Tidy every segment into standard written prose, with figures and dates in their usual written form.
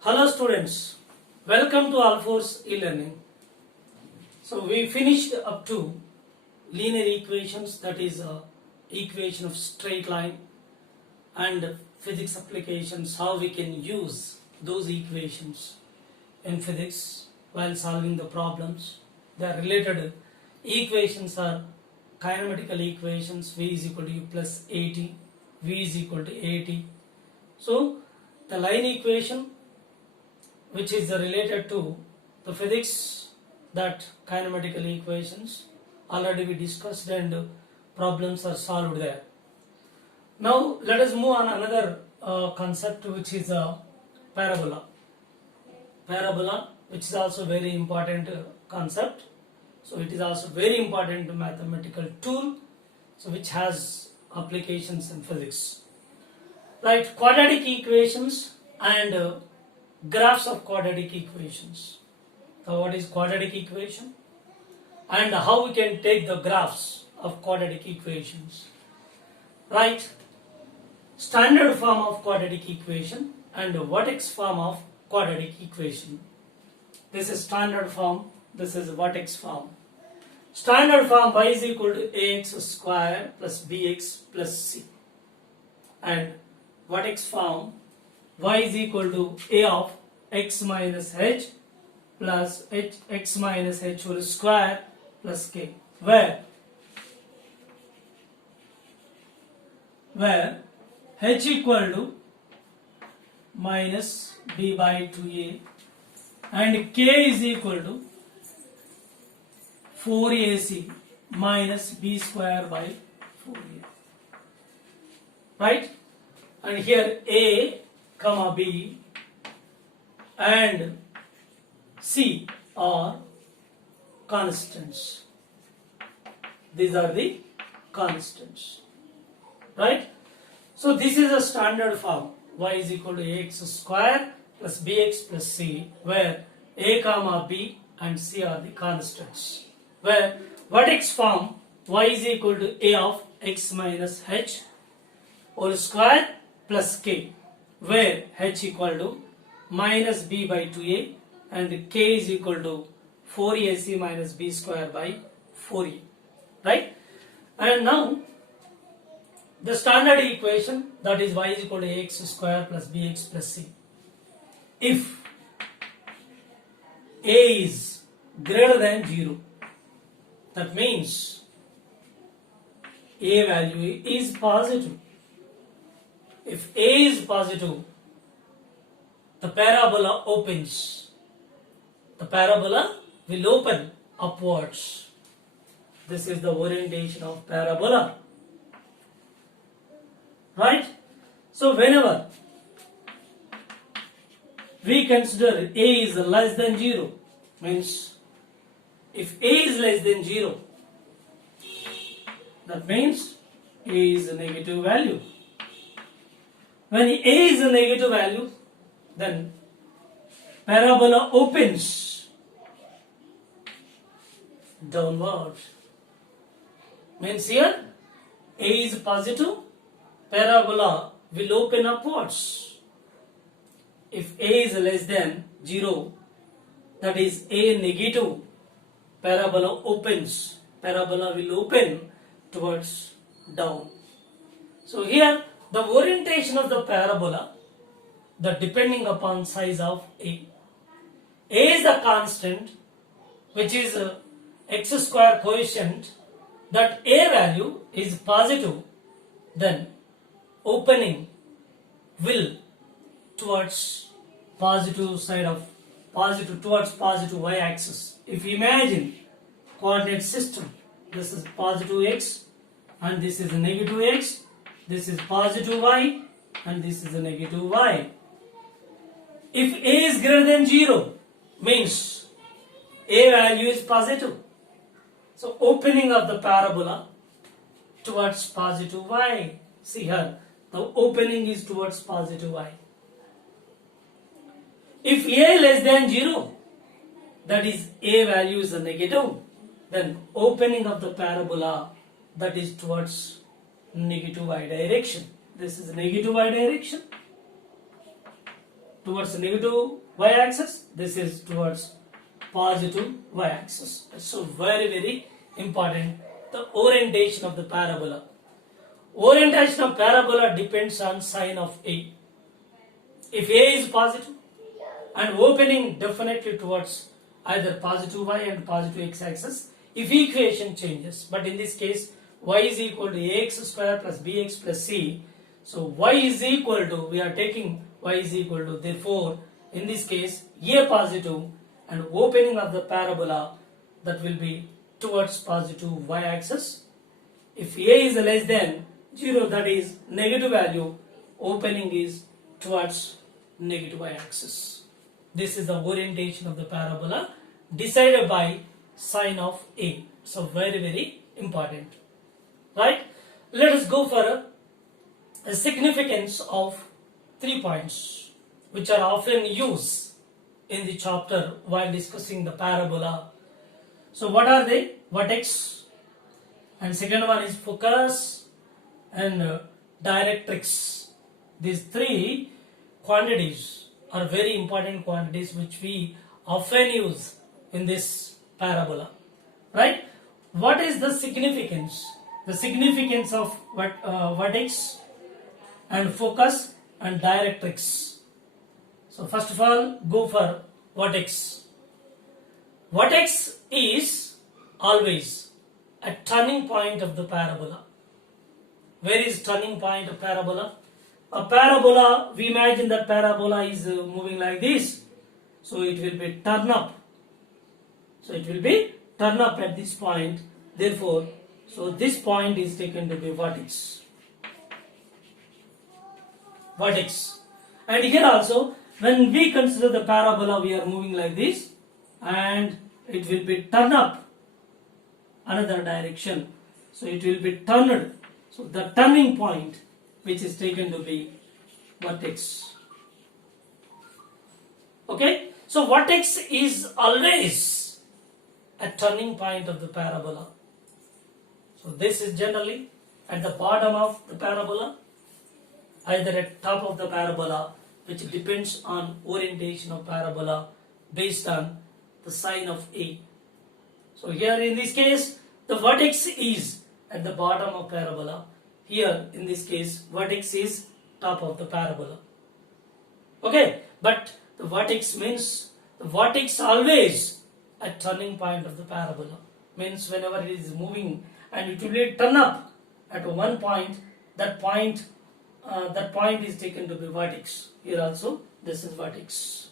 Hello students, welcome to Alforce e-learning. So we finished up to linear equations, that is equation of straight line, and physics applications, how we can use those equations in physics while solving the problems. The related equations are kinematical equations, V is equal to U plus AT, V is equal to AT. So the line equation, which is related to the physics, that kinematical equations already we discussed and problems are solved there. Now let us move on another concept, which is a parabola. Parabola, which is also very important concept. So it is also very important mathematical tool, so which has applications in physics. Right, quadratic equations and graphs of quadratic equations. So what is quadratic equation and how we can take the graphs of quadratic equations. Right, standard form of quadratic equation and vertex form of quadratic equation. This is standard form, this is vertex form. Standard form, y is equal to ax square plus bx plus c, and vertex form, y is equal to a of x minus h plus x minus h whole square plus k, where h equal to minus b by 2a and k is equal to 4ac minus b square by 4a. Right? And here a comma b and c are constants. These are the constants. Right? So this is a standard form, y is equal to ax square plus bx plus c, where a comma b and c are the constants. Where vertex form, y is equal to a of x minus h whole square plus k, where h equal to minus b by 2a and k is equal to 4ac minus b square by 4a. Right? And now the standard equation, that is y is equal to ax square plus bx plus c. If a is greater than 0, that means a value is positive. If a is positive, the parabola opens. The parabola will open upwards. This is the orientation of parabola. Right? So whenever we consider a is less than 0, means if a is less than 0, that means a is a negative value. When a is a negative value, then parabola opens downwards. Means here a is positive, parabola will open upwards. If a is less than 0, that is a negative, parabola opens. Parabola will open towards down. So here the orientation of the parabola, that depending upon size of a. A is the constant, which is a x square coefficient, that a value is positive, then opening will towards positive side of positive, towards positive y axis. If you imagine coordinate system, this is positive x and this is a negative x, this is positive y and this is a negative y. If a is greater than 0, means a value is positive. So opening of the parabola towards positive y. See here, the opening is towards positive y. If a less than 0, that is a value is a negative, then opening of the parabola, that is towards negative y direction. This is negative y direction. towards the negative y-axis, this is towards positive y-axis. So very important, the orientation of the parabola. Orientation of parabola depends on sign of A. If A is positive and opening definitely towards either positive y and positive x-axis, if equation changes, but in this case y is equal to ax square plus bx plus c, so y is equal to, we are taking y is equal to, therefore in this case A positive and opening of the parabola, that will be towards positive y-axis. If A is less than 0, that is negative value, opening is towards negative y-axis. This is the orientation of the parabola decided by sign of A. So very important. Right? Let us go for a significance of 3 points which are often used in the chapter while discussing the parabola. So what are they? Vertex, and second one is focus and directrix. These 3 quantities are very important quantities which we often use in this parabola. Right? What is the significance? The significance of vertex and focus and directrix. So first of all, go for vertex. Vertex is always a turning point of the parabola. Where is turning point of parabola? A parabola, we imagine that parabola is moving like this. So it will be turn up. So it will be turn up at this point. Therefore, so this point is taken to be vertex. Vertex. And here also, when we consider the parabola, we are moving like this and it will be turned up another direction. So it will be turned. So the turning point which is taken to be vertex. Okay. So vertex is always a turning point of the parabola. So this is generally at the bottom of the parabola, either at top of the parabola, which depends on orientation of parabola based on the sign of A. So here in this case, the vertex is at the bottom of parabola. Here in this case, vertex is top of the parabola. Okay, but the vertex means the vertex always a turning point of the parabola. Means whenever it is moving and it will be turn up at one point, that point is taken to be vertex. Here also this is vertex.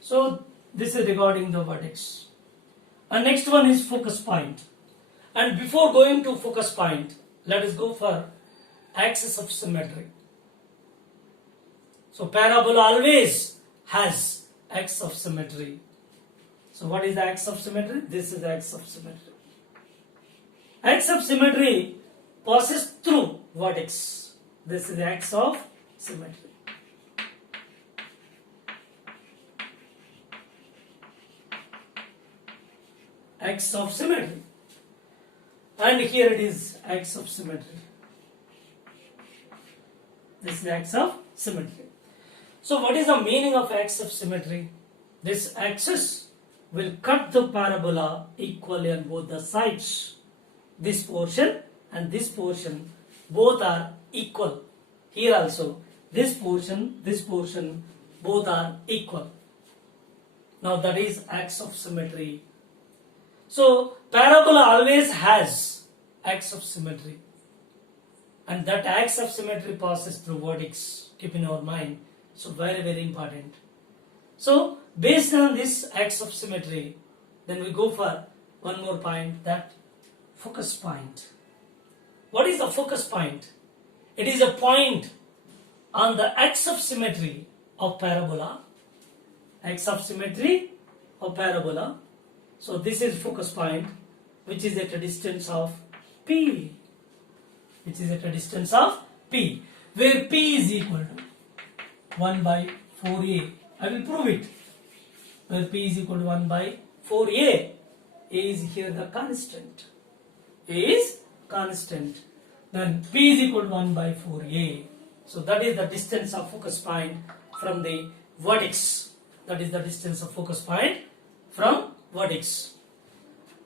So this is regarding the vertex. And next one is focus point. And before going to focus point, let us go for axis of symmetry. So parabola always has axis of symmetry. So what is the axis of symmetry? This is the axis of symmetry. Axis of symmetry passes through vertex. This is the axis of symmetry. Axis of symmetry. And here it is axis of symmetry. This is the axis of symmetry. So what is the meaning of axis of symmetry? This axis will cut the parabola equally on both the sides. This portion and this portion both are equal. Here also this portion, both are equal. Now that is axis of symmetry. So parabola always has axis of symmetry, and that axis of symmetry passes through vertex. Keep in our mind. So very important. So based on this axis of symmetry, then we go for one more point, that focus point. What is the focus point? It is a point on the axis of symmetry of parabola. Axis of symmetry of parabola. So this is focus point, which is at a distance of P. Which is at a distance of P, where P is equal to 1 by 4a. I will prove it. Where P is equal to 1 by 4a. A is here the constant. A is constant. Then P is equal to 1 by 4a. So that is the distance of focus point from the vertex. That is the distance of focus point from vertex.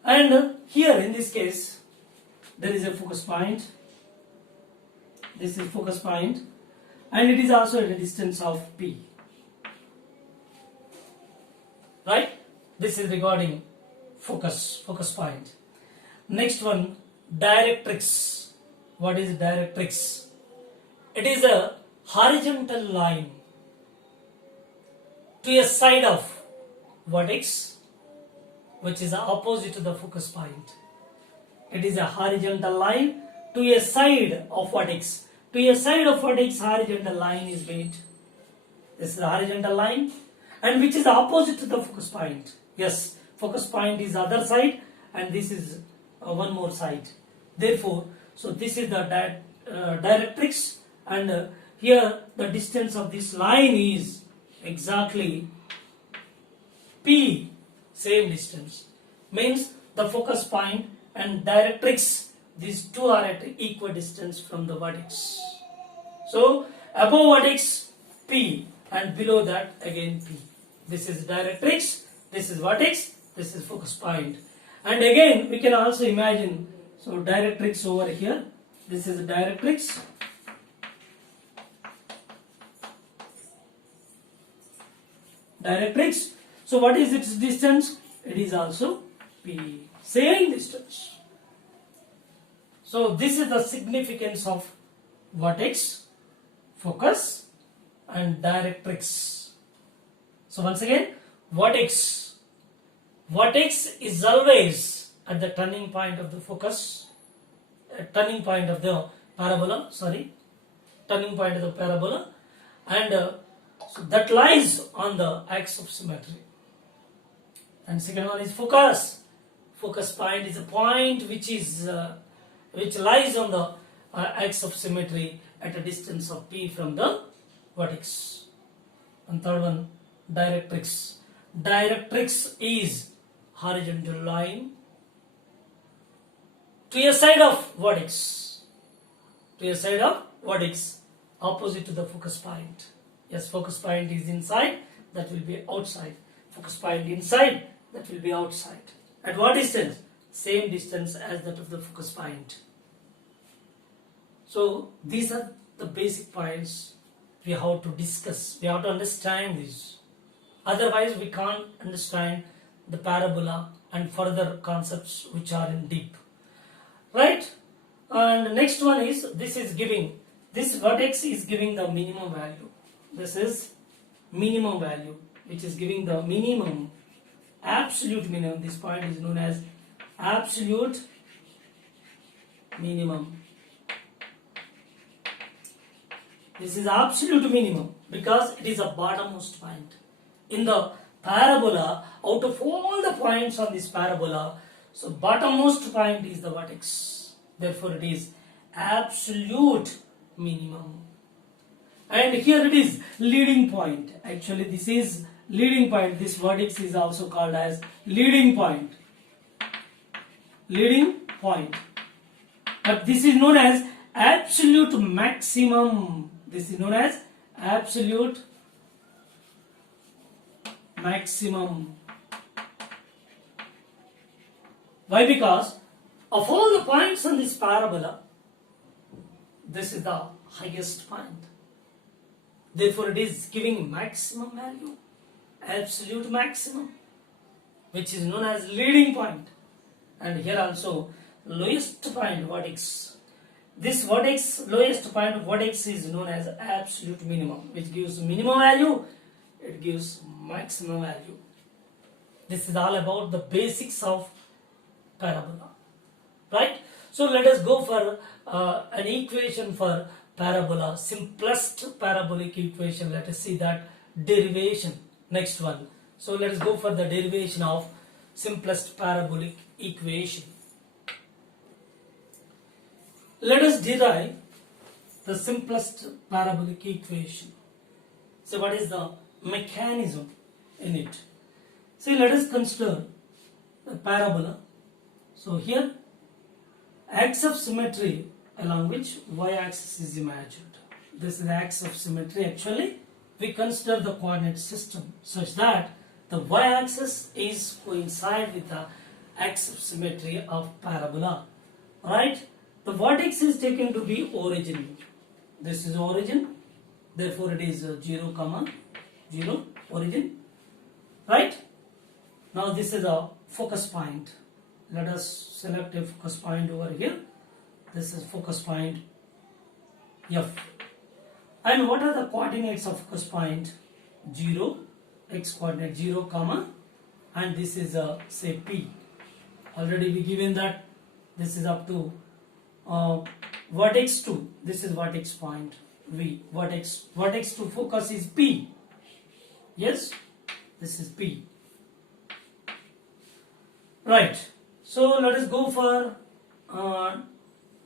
And here in this case, there is a focus point. This is focus point, and it is also at a distance of P. Right? This is regarding focus point. Next one, directrix. What is directrix? It is a horizontal line to a side of vertex, which is opposite to the focus point. It is a horizontal line to a side of vertex. To a side of vertex, horizontal line is made. This is the horizontal line, and which is opposite to the focus point. Yes, focus point is other side, and this is one more side. Therefore, so this is the directrix, and here the distance of this line is exactly P, same distance. Means the focus point and directrix, these two are at equal distance from the vertex. So above vertex P, and below that again P. This is directrix, this is vertex, this is focus point. And again we can also imagine, so directrix over here, this is directrix. Directrix. So what is its distance? It is also P, same distance. So this is the significance of vertex, focus, and directrix. So once again, vertex is always at the turning point of the focus, turning point of the parabola, and so that lies on the axis of symmetry. And second one is focus. Focus point is a point which lies on the axis of symmetry at a distance of P from the vertex. And third one, directrix. Directrix is horizontal line to a side of vertex. Opposite to the focus point. Yes, focus point is inside, that will be outside. Focus point inside, that will be outside. At what distance? Same distance as that of the focus point. So these are the basic points we have to discuss. We have to understand this. Otherwise we can't understand the parabola and further concepts which are in deep. Right? And next one is, this vertex is giving the minimum value. This is minimum value, which is giving the minimum, absolute minimum. This point is known as absolute minimum. This is absolute minimum because it is a bottommost point. In the parabola, out of all the points on this parabola, so bottommost point is the vertex. Therefore it is absolute minimum. And here it is leading point. Actually this is leading point. This vertex is also called as leading point. Leading point. But this is known as absolute maximum. This is known as absolute maximum. Why? Because of all the points on this parabola, this is the highest point. Therefore, it is giving maximum value, absolute maximum, which is known as leading point. And here also, lowest point vertex. This vertex, lowest point of vertex is known as absolute minimum, which gives minimum value, it gives maximum value. This is all about the basics of parabola. Right? So let us go for an equation for parabola, simplest parabolic equation. Let us see that derivation. Next one. So let us go for the derivation of simplest parabolic equation. Let us derive the simplest parabolic equation. So what is the mechanism in it? See, let us consider the parabola. So here, axis of symmetry along which y-axis is imagined. This is the axis of symmetry actually. we consider the coordinate system such that the y-axis is coincide with the axis of symmetry of parabola. Right? The vertex is taken to be origin. This is origin. Therefore, it is 0, 0 origin. Right? Now, this is a focus point. Let us select a focus point over here. This is focus point F. And what are the coordinates of focus point? 0, x coordinate 0, and this is say P. Already we given that this is up to vertex 2. This is vertex point V. Vertex 2 focus is P. Yes, this is P. Right. So let us go for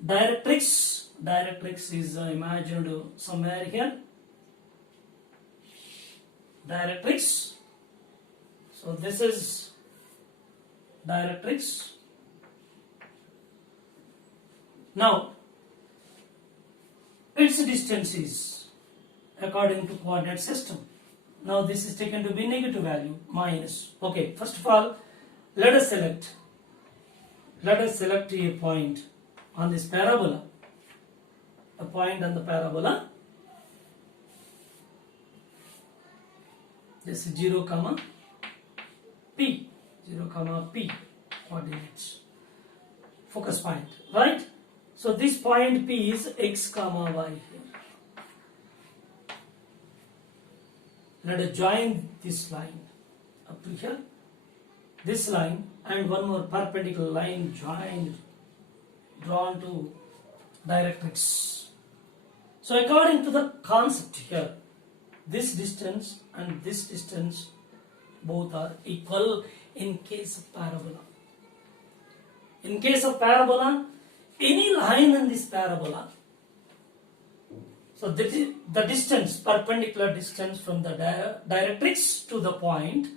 directrix. Directrix is imagined somewhere here. Directrix. So this is directrix. Now, its distance is according to coordinate system. Now this is taken to be negative value, minus. Okay, first of all, let us select a point on this parabola. A point on the parabola. This is 0, P. 0, P coordinates. Focus point, right? So this point P is x, y here. Let us join this line up to here. This line and one more perpendicular line drawn to directrix. So according to the concept here, this distance and this distance both are equal in case of parabola. In case of parabola, any line in this parabola, so the distance, perpendicular distance from the directrix to the point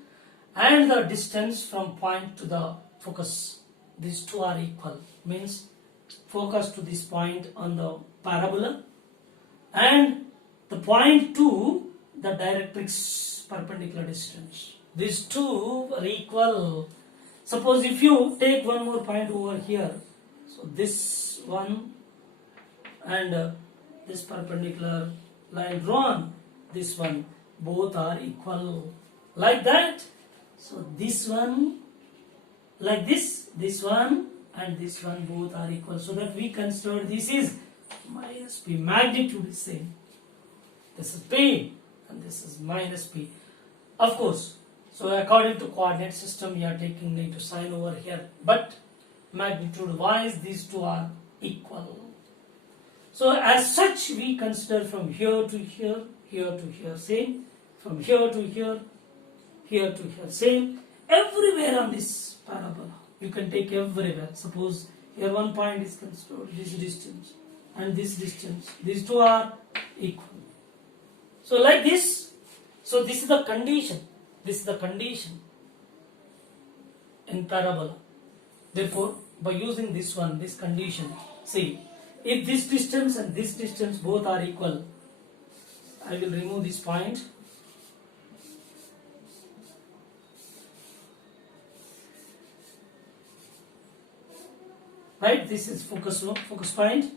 and the distance from point to the focus, these two are equal. Means focus to this point on the parabola and the point to the directrix perpendicular distance. These two are equal. Suppose if you take one more point over here, so this one and this perpendicular line drawn, this one, both are equal. Like that. So this one, like this one and this one both are equal. So that we consider this is minus P. Magnitude is same. This is P and this is minus P. Of course, so according to coordinate system, we are taking into sign over here. But magnitude wise, these two are equal. So as such, we consider from here to here, here to here, same. From here to here, here to here, same. Everywhere on this parabola, you can take everywhere. Suppose here one point is considered this distance and this distance. These two are equal. So like this, so this is the condition. This is the condition in parabola. Therefore, by using this one, this condition, see, if this distance and this distance both are equal, I will remove this point. Right, this is focus point.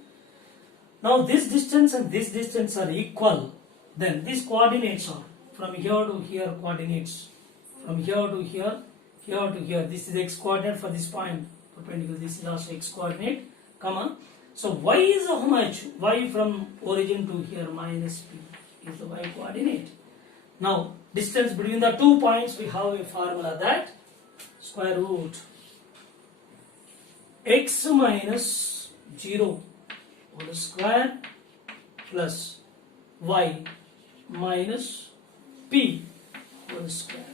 Now this distance and this distance are equal. Then these coordinates are from here to here coordinates. From here to here, here to here. This is x coordinate for this point. Perpendicular. This is also x coordinate. Comma. So y is how much? Y from origin to here minus p is the y coordinate. Now distance between the 2 points, we have a formula that square root x minus 0 whole square plus y minus p whole square.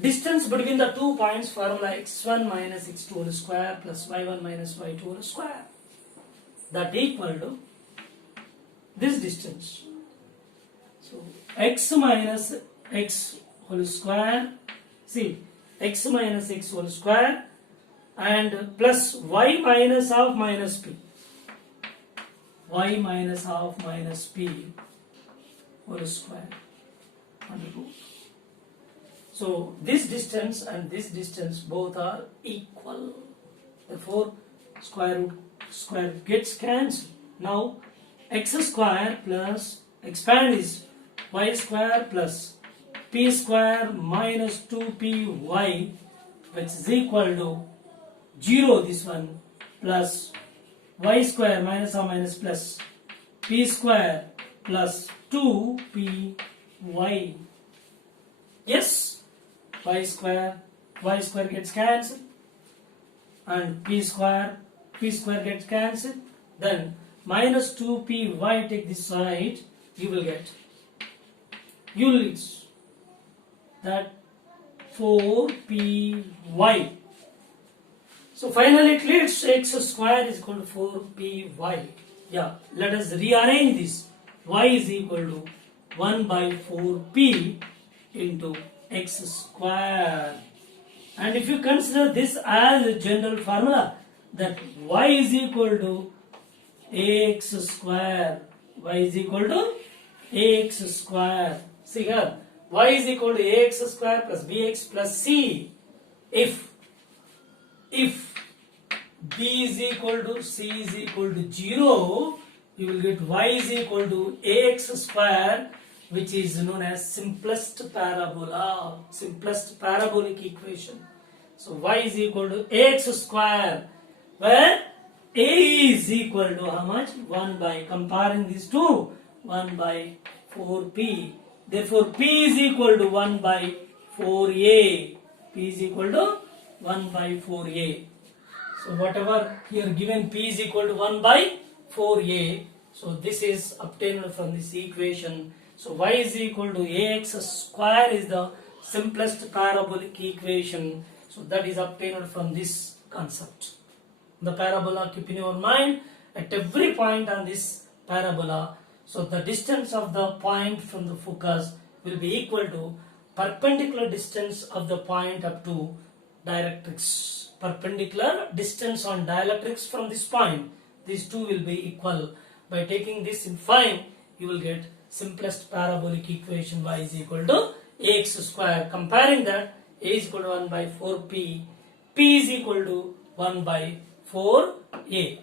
Distance between the 2 points, formula x1 minus x2 whole square plus y1 minus y2 whole square. That equal to this distance. So x minus x whole square, see, x minus x whole square and plus y minus half minus p. Y minus half minus p whole square under root. So this distance and this distance both are equal. Therefore, square root gets cancelled. Now x square plus expand is y square plus p square minus 2py, which is equal to 0, this one, plus y square minus or minus plus p square plus 2py. Yes, y square gets cancelled and p square gets cancelled. Then minus 2py, take this side, you will get units, that 4py. So finally it leads to x square is equal to 4py. Yeah, let us rearrange this. Y is equal to 1 by 4p into x square. And if you consider this as a general formula, that y is equal to ax square. Y is equal to ax square. See here, y is equal to ax square plus bx plus c. If b is equal to c is equal to 0, you will get y is equal to ax square, which is known as simplest parabola, simplest parabolic equation. So y is equal to ax square, where a is equal to how much? 1 by, comparing these two, 1 by 4p. Therefore p is equal to 1 by 4a. P is equal to 1 by 4a. So whatever here given, p is equal to 1 by 4a. So this is obtained from this equation. So y is equal to ax square is the simplest parabolic equation. So that is obtained from this concept. The parabola, keep in your mind, at every point on this parabola, so the distance of the point from the focus will be equal to perpendicular distance of the point up to directrix. Perpendicular distance on directrix from this point, these two will be equal. By taking this in fine, you will get simplest parabolic equation y is equal to ax square. Comparing that, a is equal to 1 by 4p, p is equal to 1 by 4a.